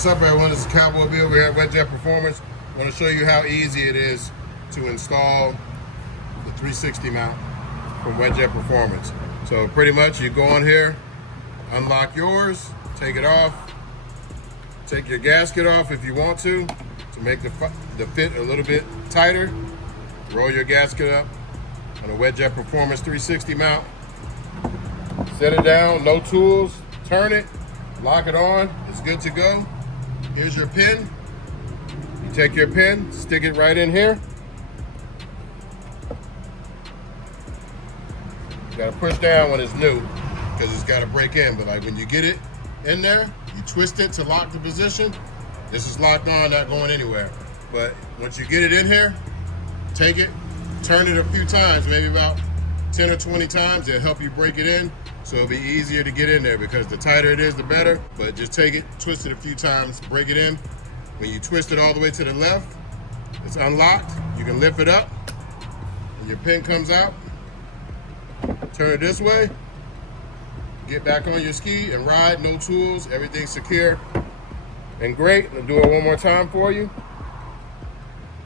What's up, everyone? This is Cowboy Bill. We're at Wet Jet Performance. I want to show you how easy it is to install the 360 mount from Wet Jet Performance. So pretty much you go on here, unlock yours, take it off, take your gasket off if you want to make the fit a little bit tighter. Roll your gasket up on a Wet Jet Performance 360 mount. Set it down, no tools, turn it, lock it on, it's good to go. Here's your pin. You take your pin, stick it right in here. You gotta push down when it's new because it's gotta break in, but like when you get it in there, you twist it to lock the position. This is locked on, not going anywhere. But once you get it in here, take it, turn it a few times, maybe about 10 or 20 times. It'll help you break it in, so it'll be easier to get in there because the tighter it is, the better. But just take it, twist it a few times, break it in. When you twist it all the way to the left, it's unlocked. You can lift it up, and your pin comes out. Turn it this way, get back on your ski and ride, no tools, everything's secure and great. I'll do it one more time for you.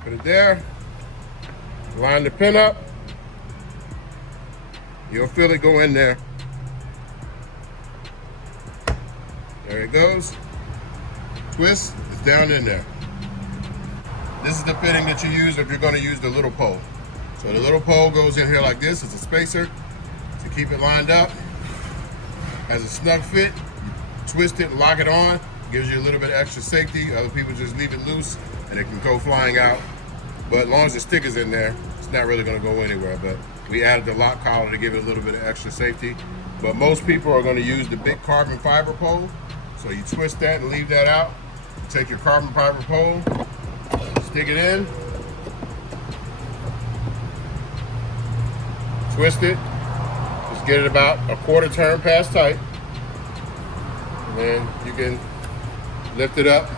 Put it there, line the pin up. You'll feel it go in there. There it goes. Twist, it's down in there. This is the fitting that you use if you're going to use the little pole. So the little pole goes in here like this. It's a spacer to keep it lined up. Has a snug fit. You twist it and lock it on. Gives you a little bit of extra safety. Other people just leave it loose and it can go flying out. But as long as the stick is in there, it's not really going to go anywhere. But we added the lock collar to give it a little bit of extra safety. But most people are going to use the big carbon fiber pole. So you twist that and leave that out. You take your carbon fiber pole, stick it in, twist it, just get it about a quarter turn past tight. And then you can lift it up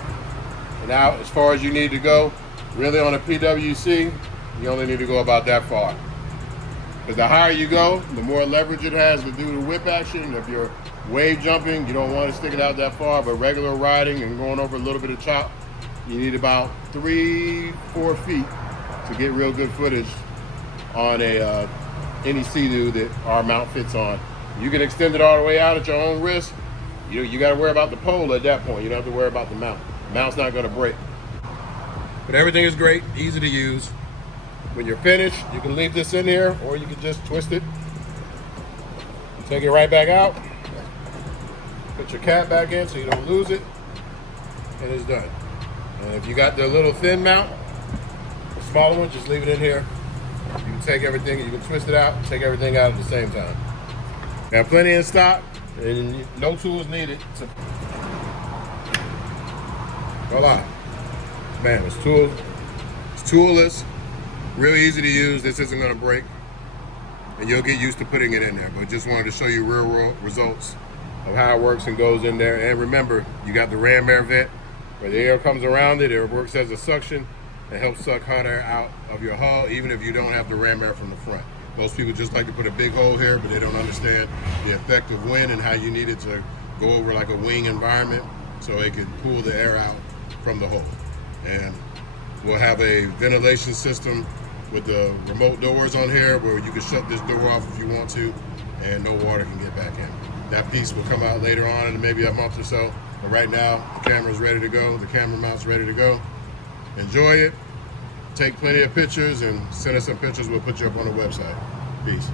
and out as far as you need to go. Really on a PWC, you only need to go about that far. Because the higher you go, the more leverage it has to do the whip action. If you're wave jumping, you don't want to stick it out that far, but regular riding and going over a little bit of chop, you need about 3-4 feet to get real good footage on any seadoo that our mount fits on. You can extend it all the way out at your own risk. You got to worry about the pole at that point. You don't have to worry about the mount. The mount's not going to break. But everything is great, easy to use. When you're finished, you can leave this in here, or you can just twist it, take it right back out, put your cap back in so you don't lose it, and it's done. And if you got the little thin mount, the smaller one, just leave it in here. You can take everything, you can twist it out, take everything out at the same time. Now, plenty in stock, and no tools needed. No lie. Man, it's toolless, real easy to use. This isn't gonna break, and you'll get used to putting it in there, but just wanted to show you real world results of how it works and goes in there. And remember, you got the ram air vent where the air comes around it. It works as a suction and helps suck hot air out of your hull, even if you don't have the ram air from the front. Most people just like to put a big hole here, but they don't understand the effect of wind and how you need it to go over like a wing environment so it can pull the air out from the hole. And we'll have a ventilation system with the remote doors on here where you can shut this door off if you want to, and no water can get back in. That piece will come out later on in maybe a month or so, but right now the camera's ready to go, the camera mount's ready to go. Enjoy it, take plenty of pictures, and send us some pictures. We'll put you up on the website. Peace.